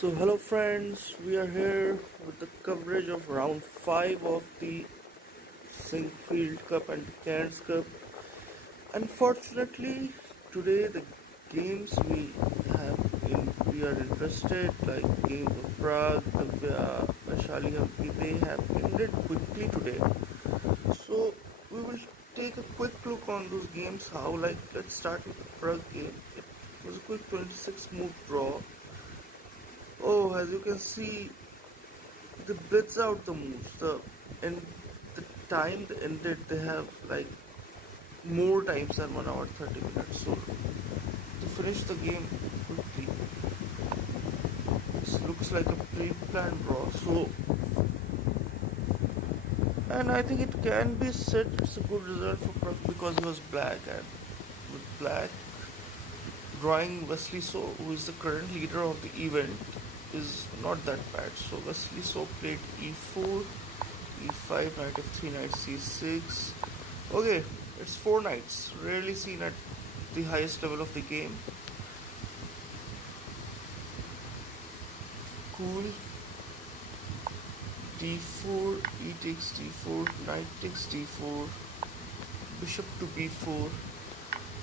So hello friends, we are here with the coverage of round 5 of the Singfield Cup and Cairns Cup. Unfortunately, today the games we are interested, like games of Pragg, Divya, Vaishali, Humpy, they have ended quickly today. So we will take a quick look on those games. Let's start with the Pragg game. It was a quick 26 move draw. Oh, as you can see, the blitz out the moves. And the time they ended, they have like more times than 1 hour 30 minutes. So to finish the game quickly, it looks like a pre-planned draw. And I think it can be said it's a good result for Pragg because he was black, and with black drawing Wesley So, who is the current leader of the event, is not that bad. So Wesley So played e4, e5, knight f3, knight c6. Okay, it's 4 knights, rarely seen at the highest level of the game. Cool. d4, e takes d4, knight takes d4, bishop to b4.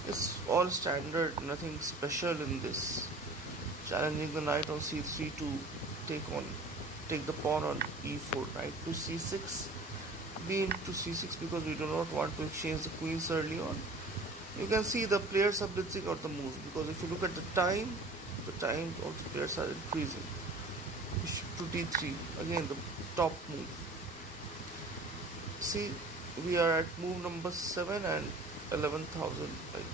It's all standard, nothing special in this. Challenging the knight on c3 to take the pawn on e4, knight to c6, b into c6 because we do not want to exchange the queens early on. You can see the players are blitzing out the moves because if you look at the time of the players are increasing. Bishop to d3, again the top move. See, we are at move number 7 and 11,000, like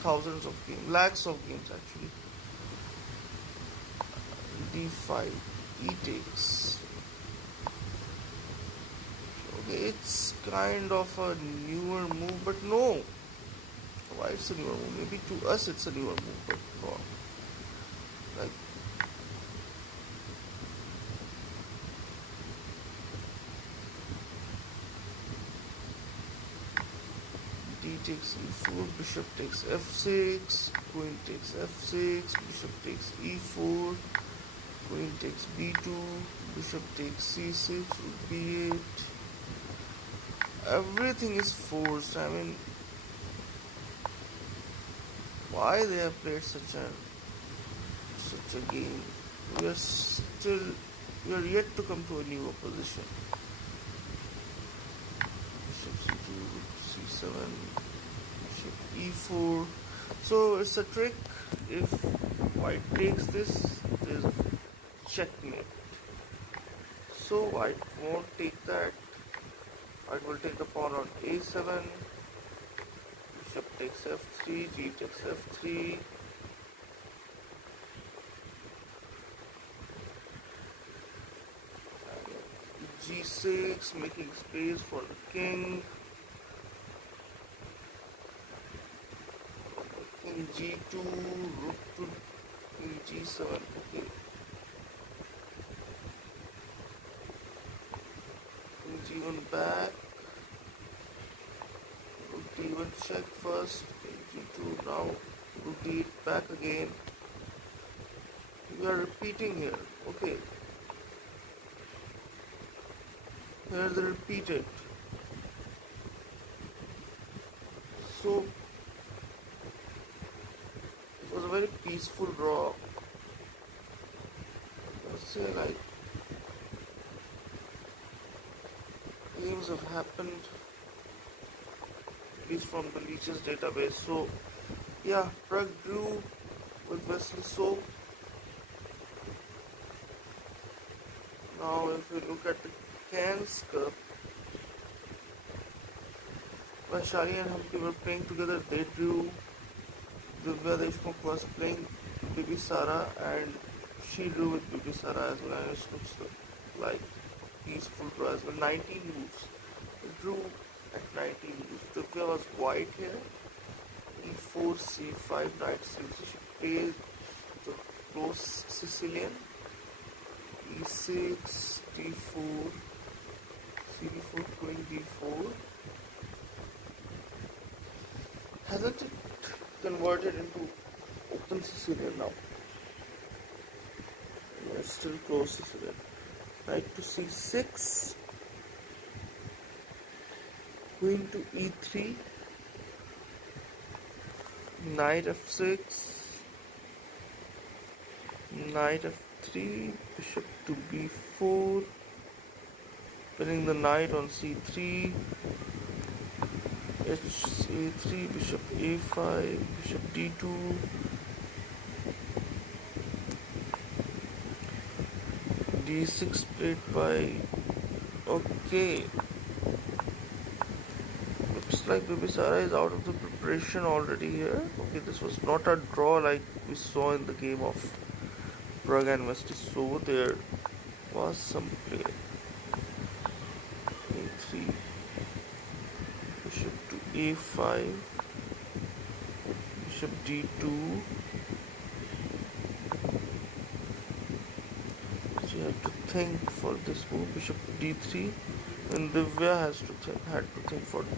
thousands of games, lakhs of games actually. d5, e takes. Okay, it's kind of a newer move, but no. Why it's a newer move? Maybe to us it's a newer move, but no. Like, d takes e4, bishop takes f6, queen takes f6, bishop takes e4, queen takes b2, bishop takes c6, rook b8. Everything is forced. I mean, why they have played such a game? We are yet to come to a new opposition. Bishop c2, c7, bishop e4. So it's a trick. If white takes this, there's a checkmate. So white won't take that. White will take the pawn on a7. Bishop takes f3, g takes f3. g6, making space for the king. King g2, rook to king g7. Okay. King g1 back. Rook d1 check first. King g2 now. Rook d8 back again. We are repeating here. Okay. Here they repeat it. So it was a very peaceful draw. Let's say like games have happened, at least from the Leech's database. So yeah, Pragg drew with Wesley So. Now if we look at the Cairns Cup, Vaishali and Humpy were playing together. They drew. Divya was playing Bibi Sara, and she drew with Bibi Sara as well, and it looks like peaceful draw as well. 19 moves. They drew at 19 moves. Divya was white here. e4, c5, knight c6. She played the close Sicilian. e6, d4, cd4, queen d4. Hasn't it converted into open Sicilian now? It's still close, isn't it? Knight to c6, queen to e3, knight f6, knight f3, bishop to b4, pinning the knight on c3, h3, bishop a5, bishop d2, d6 played by. Okay, looks like Bibisara is out of the preparation already here. Okay, this was not a draw like we saw in the game of Pragg and West. So there was some play. a3, bishop to a5, bishop d2. So you have to think for this move, bishop d3, and Divya had to think for to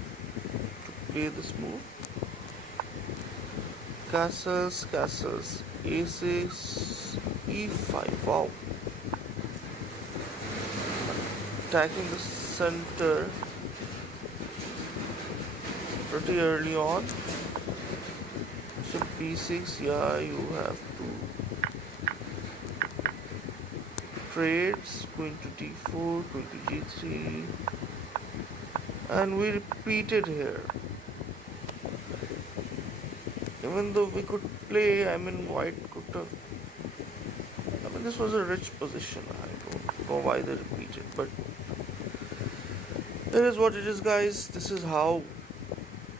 play this move. Castles, a6, e5. Wow, attacking the center pretty early on. Bishop b6. Yeah, you have to trades. Queen to d4, queen to g3, and we repeated here. Even though we could play, white could have. This was a rich position. I don't know why they repeated, but it is what it is, guys. This is how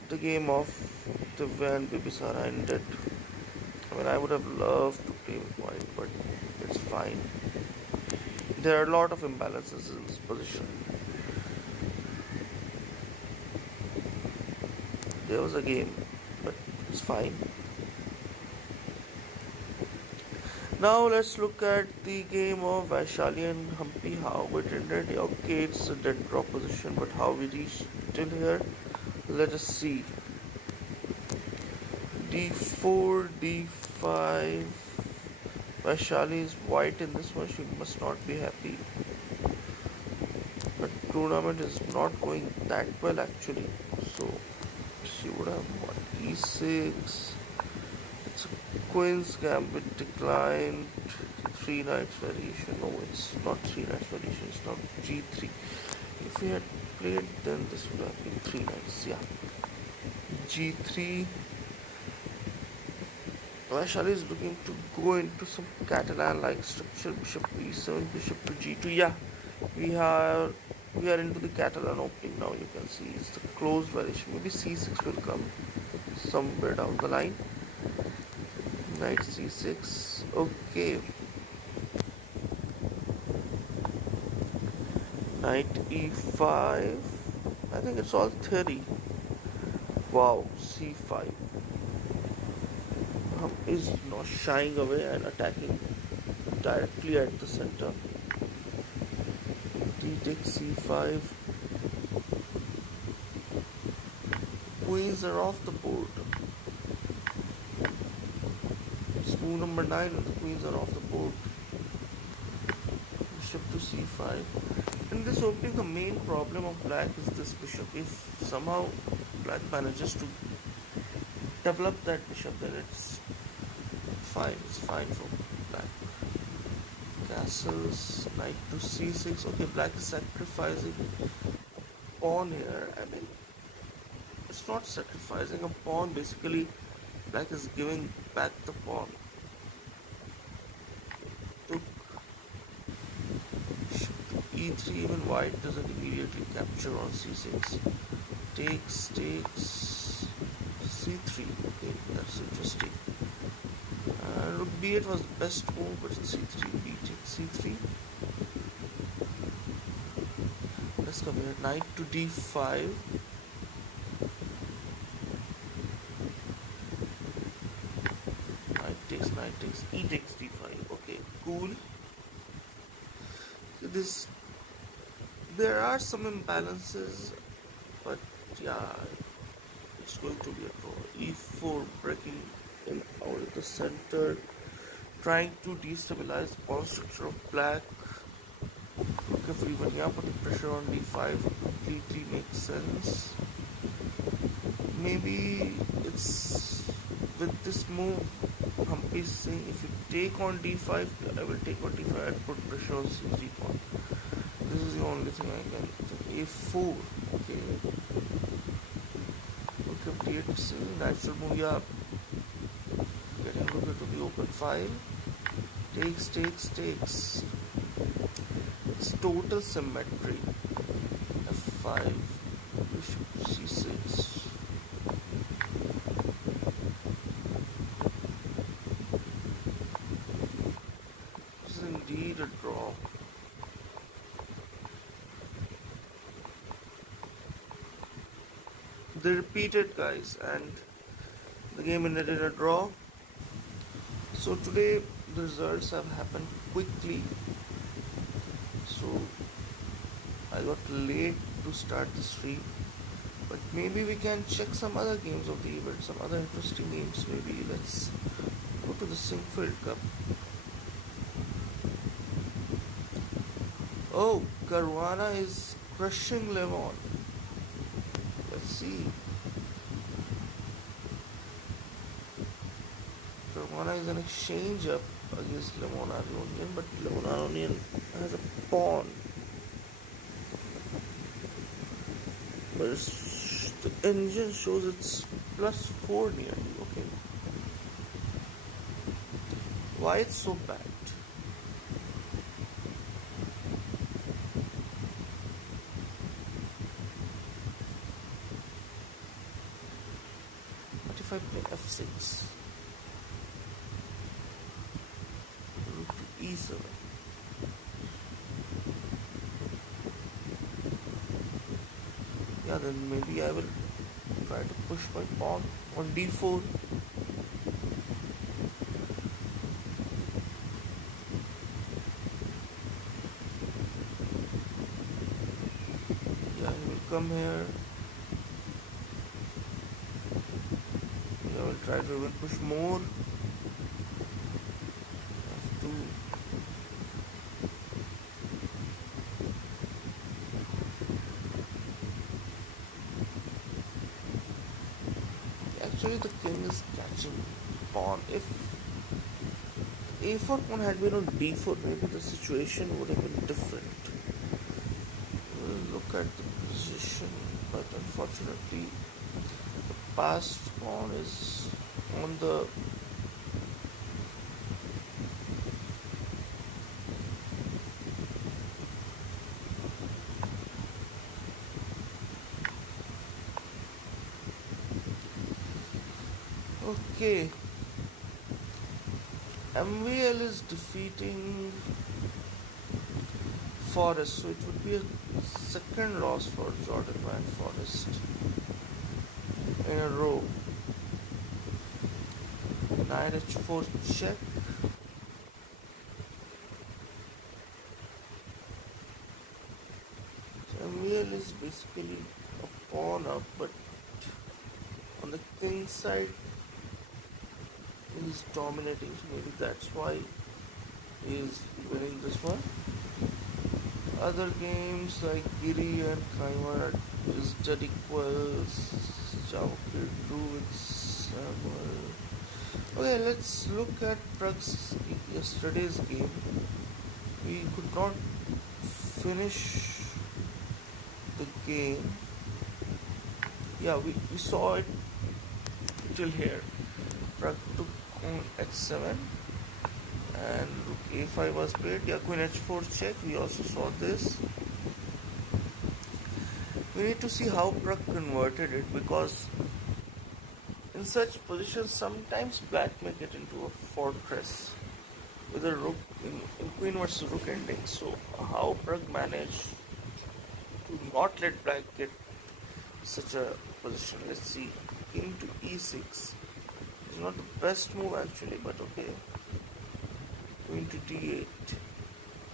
the game of Divya and Bibisara ended. I would have loved to play with white, but it's fine. There are a lot of imbalances in this position. There was a game, but it's fine. Now let's look at the game of Vaishali and Humpy, how it ended. Okay, it's a dead draw position, but how we reached till here, let us see. d4, d5. Vaishali is white in this one, she must not be happy. But tournament is not going that well actually, so she would have won. e6. It's a queen's gambit declined. 3 knights variation. No, it's not 3 knights variation, it's not g3. If we had played, then this would have been 3 knights. Yeah, g3. Vaishali is looking to go into some Catalan-like structure. Bishop e7, bishop to g2. Yeah, we are into the Catalan opening now. You can see it's the closed variation. Maybe c6 will come somewhere down the line. Knight c6. Okay. Knight e5. I think it's all theory. Wow, c5. Is not shying away and attacking directly at the center. D takes c5. Queens are off the board. It's move number 9 and the queens are off the board. Bishop to c5. In this opening, the main problem of black is this bishop. If somehow black manages to develop that bishop, then it's fine. It's fine for black. Castles, knight to c6. Okay, black is sacrificing a pawn here. It's not sacrificing a pawn. Basically, black is giving back the pawn. Took e3. Even white doesn't immediately capture on c6. Takes c3. Okay, that's interesting. Rook b8 was the best move, but it's c3. B takes c3. Let's come here. Knight to d5. Knight takes, e takes d5. Okay, cool. So there are some imbalances, but yeah, it's going to be a draw. e4 breaking in out of the center. trying to destabilize the pawn structure of black. Rook f3, yeah, putting pressure on d5 completely makes sense. Maybe it's with this move, Humpy is saying if you take on d5, I will take on d5 and put pressure on c3 pawn. This is the only thing I can think. a4, okay. Rook f8 is a natural move, yeah. Getting rook into the open file. Takes. It's total symmetry. f5, bishop c6. This is indeed a draw. They repeated, guys, and the game ended in a draw. So today the results have happened quickly. So I got late to start the stream, but maybe we can check some other games of the event, some other interesting games. Maybe let's go to the Singfield Cup. Oh, Caruana is crushing Lemon. Let's see. Caruana is an exchange up against Lemon Aronian, but Lemon Aronian has a pawn. But the engine shows it's +4 nearly. Okay. Why it's so bad? What if I play f6? Rook to e7. Yeah, then maybe I will try to push my pawn on d4. Yeah, he will come here. Yeah, I will try to even push more. f2. Actually, the king is catching pawn. If a4 pawn had been on d4, maybe the situation would have been different. We'll look at the position, but unfortunately, the passed pawn is on the okay. MVL is defeating Forest, so it would be a second loss for Jordan Van Forest in a row. Knight h4 check. So MVL is basically a pawn up, but on the king side he's dominating, so maybe that's why he's winning this one. Other games like Giri and Kaiwar is dead equals. Chowkir drew with Samuel. Okay, let's look at Pragg's yesterday's game. We could not finish the game. Yeah, we saw it till here. Pragg took on h7 and rook a5 was played. Yeah, queen h4 check. We also saw this. We need to see how Pragg converted it, because in such positions sometimes black may get into a fortress with a rook in queen versus rook ending. So how Pragg managed to not let black get such a position? Let's see. King to e6. It's not the best move actually, but okay. Queen to d8,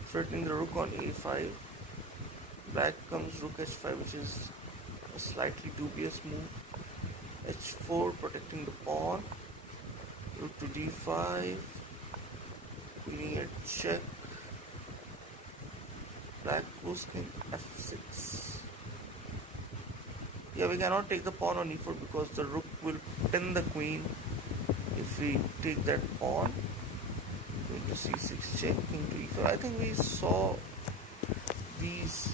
threatening the rook on a5. Black comes rook h5, which is a slightly dubious move. h4 protecting the pawn. Rook to d5. queen at check, black goes king f6. Yeah, we cannot take the pawn on e4 because the rook will pin the queen if we take that pawn. Going to c6 check, king to e4. I think we saw these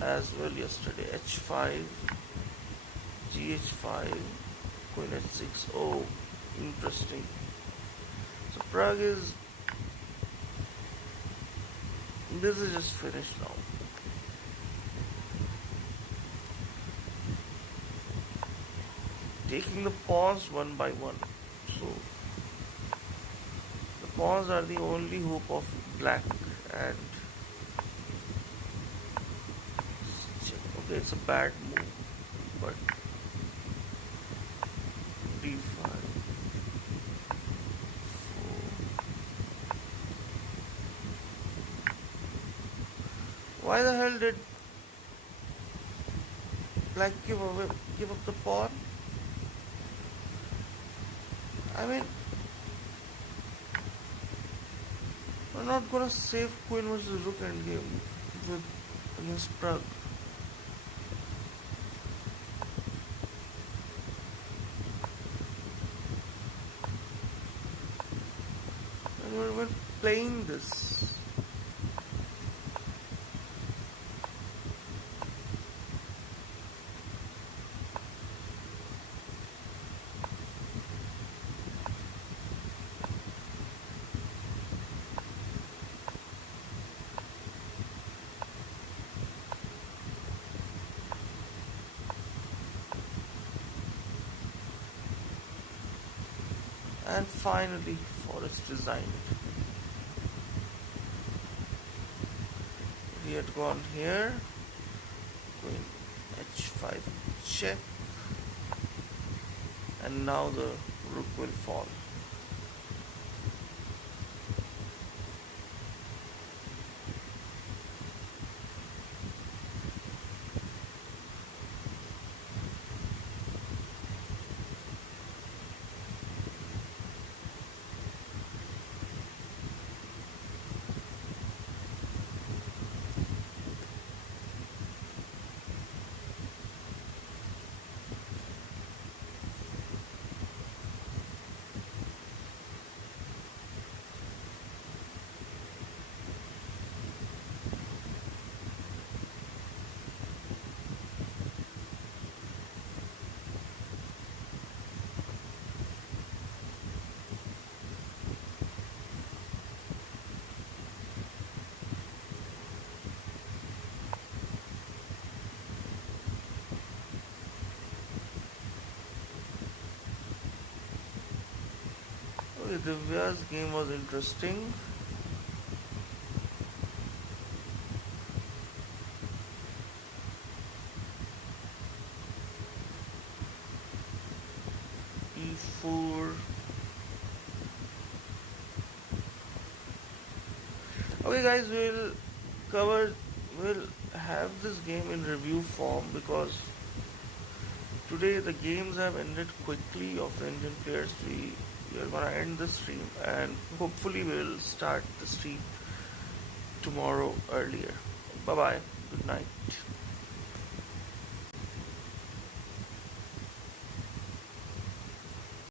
as well yesterday. h5, gh5, queen h6. Oh, interesting. So Pragg is, this is just finished now. Taking the pawns one by one. So the pawns are the only hope of black. And okay, it's a bad move, but d5, 4. Why the hell did black give up the pawn? I mean, we're not gonna save queen versus rook endgame with against Pragg. And we're playing this. And finally, forest designed. We had gone here, queen h5 check, and now the rook will fall. Okay, Divya's game was interesting. e4. Okay guys, we'll have this game in review form because today the games have ended quickly of the Indian players. We are gonna end the stream and hopefully we'll start the stream tomorrow earlier. Bye bye. Good night.